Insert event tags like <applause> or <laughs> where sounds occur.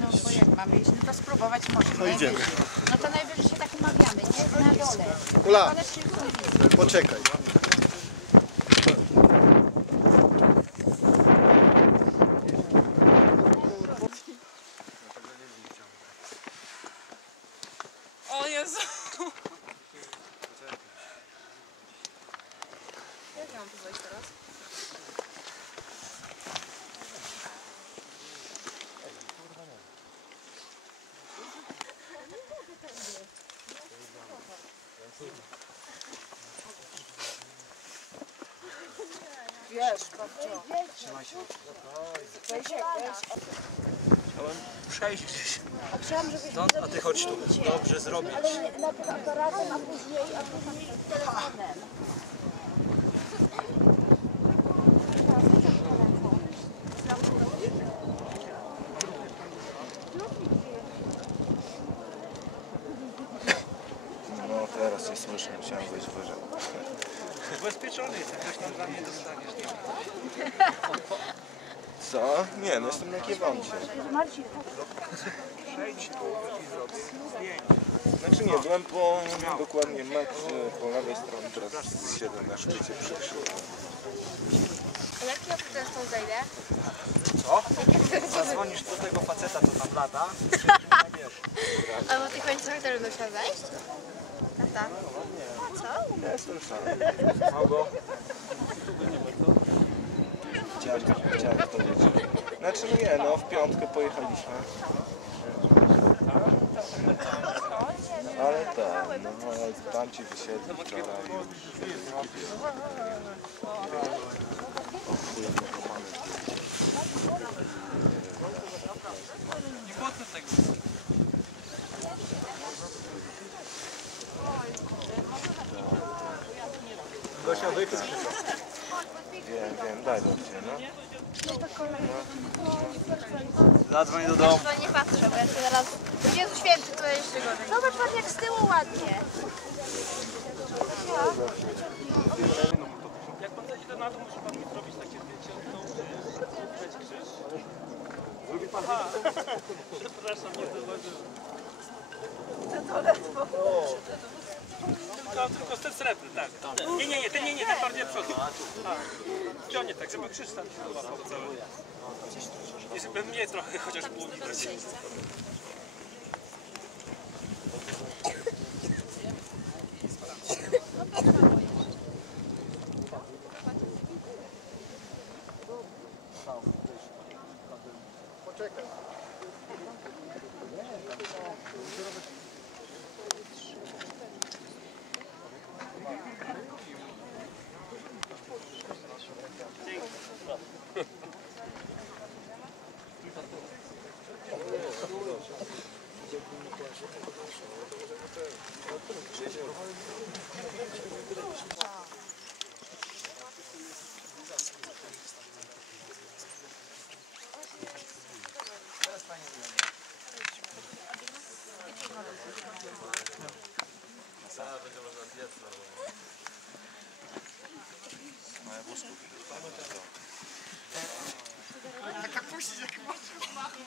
No bo jak mamy iść, no to spróbować możemy. No idziemy. No to najwyżej się tak umawiamy, nie? Na dole. Ula, Ale czy poczekaj. O Jezu. Wiesz, kopcio. Chciałem przejść gdzieś A chciałam, żebyś stąd, a ty chodź tu. Dobrze zrobić. ale najpierw aparatem, a później, a później telefonem. Teraz cię słyszę, musiałem wejść wyżej. Ubezpieczony jest, jakoś tam dla mnie dostaniesz. Co? Nie, no jestem na Kiewoncie. Marcin, Przejdź tu i zrób zdjęcie. Znaczy nie, byłem po dokładnie metr po lewej stronie, teraz siedzę na szczycie przykrzyżowania. Jak ja potem stąd zejdę? Co? Zadzwonisz do tego faceta, co tam lata. Albo <laughs> ty końcowy też musiał wejść? Tata. Co? Jestem sam. Mogło. Chciałem, chciałem powiedzieć. Znaczy nie, no w piątkę pojechaliśmy. Ale tak, no ale tam ci wysiedli wczoraj już. Nie płacę tego. Wykręć. Wiem, wiem, daj do cię, no. Zadzwoń do domu. Nie patrzę, bo ja się zaraz... Jezu święty, to jeszcze gorzej. Zobacz pan jak z tyłu ładnie. Jak pan zejdzie na dół, musi pan mi zrobić takie zdjęcie od. Weź krzyż. Zrobi pan Przepraszam, nie zauważyłem. Tylko, tylko z ten srebrny, tak. Nie, nie, nie, bardziej przodu. Tak. Pionie, tak, żeby krzyż tam łapał cały. I żeby mnie trochę chociaż było widać. Poczekaj. Капуся, как махнул,